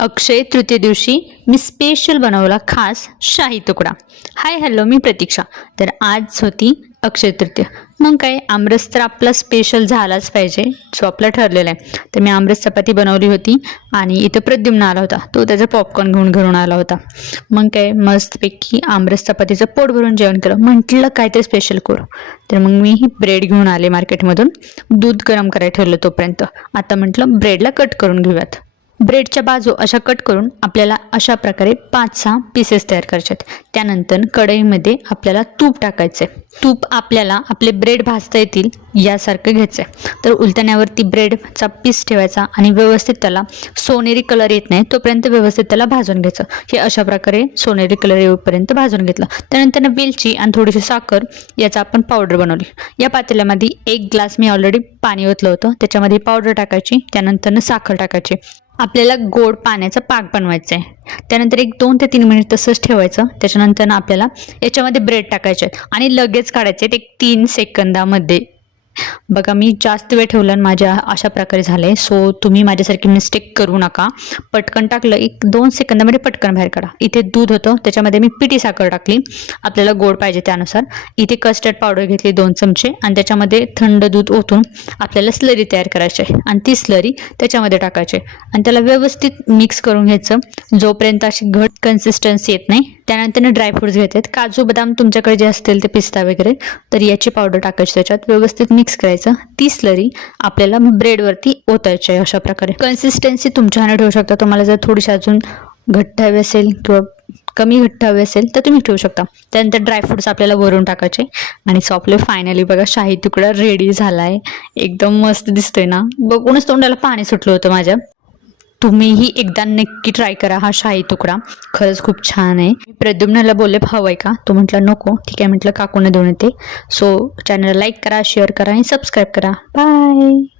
अक्षय तृतीय दिवशी मी स्पेशल बनवला खास शाही तुकडा. हाय हॅलो, मी प्रतीक्षा. तर आज होती अक्षय तृतीय. मग काय, आमरस तर आपला स्पेशल झालाच पाहिजे, जो आपला ठरलेला आहे. तर मी आमरस चपाती बनवली होती आणि इथं प्रद्युम्न आला होता, तो त्याचा पॉपकॉर्न घेऊन आला होता. मग काय, मस्तपैकी आमरस चपातीचं पोट भरून जेवण केलं. म्हटलं काहीतरी स्पेशल करू. तर मग मी ही ब्रेड घेऊन आले मार्केटमधून. दूध गरम करायला ठेवलं तोपर्यंत. आता म्हटलं ब्रेडला कट करून घेऊयात. ब्रेडच्या बाजू अशा कट करून आपल्याला अशा प्रकारे 5-6 पीसेस तयार करायचे आहेत. त्यानंतर कढईमध्ये आपल्याला तूप टाकायचे. तूप आपल्याला आपले ब्रेड भाजता येतील यासारखं घ्यायचं आहे. तर उलटण्यावरती ब्रेडचा पीस ठेवायचा आणि व्यवस्थित त्याला सोनेरी कलर येत नाही तोपर्यंत व्यवस्थित त्याला भाजून घ्यायचं. हे अशा प्रकारे सोनेरी कलर येऊपर्यंत भाजून घेतलं. त्यानंतर वेलची आणि थोडीशी साखर याचा आपण पावडर बनवली. या पातेल्यामध्ये 1 ग्लास मी ऑलरेडी पाणी ओतलं होतं, त्याच्यामध्ये पावडर टाकायची. त्यानंतर साखर टाकायची. आपल्याला गोड पाण्याचा पाक बनवायचा आहे. त्यानंतर 2 ते 3 मिनिट तसंच ठेवायचं. त्याच्यानंतर आपल्याला याच्यामध्ये ब्रेड टाकायचे आहेत आणि लगेच काढायचे आहेत 3 सेकंदामध्ये. बघा, मी जास्त वेळ ठेवला आणि माझ्या अशा प्रकारे झाले. सो तुम्ही माझ्यासारखी मिस्टेक करू नका. पटकन टाकलं 1-2 सेकंदामध्ये पटकन बाहेर काढा. इथे दूध होतं, त्याच्यामध्ये मी पिठी साखर टाकली, आपल्याला गोड पाहिजे त्यानुसार. इथे कस्टर्ड पावडर घेतली 2 चमचे आणि त्याच्यामध्ये थंड दूध ओतून आपल्याला स्लरी तयार करायची आहे आणि ती स्लरी त्याच्यामध्ये टाकायची आणि त्याला व्यवस्थित मिक्स करून घ्यायचं जोपर्यंत अशी घट कन्सिस्टन्सी येत नाही. त्यानंतर ड्रायफ्रुट्स घेतात, काजू बदाम तुमच्याकडे जे असतील ते, पिस्ता वगैरे, तर याची पावडर टाकायची त्याच्यात. व्यवस्थित मिक्स करायचं. ती स्लरी आपल्याला ब्रेडवरती ओतायची आहे. अशा प्रकारे कन्सिस्टन्सी तुमच्याने ठेवू शकता. तुम्हाला जर थोडीशी अजून घट्ट हवी असेल किंवा कमी घट्ट हवी असेल तर तुम्ही ठेवू शकता. त्यानंतर ड्रायफ्रुट्स आपल्याला वरून टाकायचे आणि सॉफ्टली फायनली बघा शाही तुकडा रेडी झालाय. एकदम मस्त दिसतोय ना, बघूनच तोंडाला पाणी सुटलं होतं माझ्या. तुम्हीही एकदा नक्की ट्राय करा हा शाही तुकडा, खरंच खूप छान आहे. प्रद्युम्नला बोलले हवंय का, तो म्हटला नको. ठीक आहे म्हटलं, काकूने देऊन येते. सो चॅनलला लाईक करा, शेअर करा आणि सबस्क्राईब करा. बाय.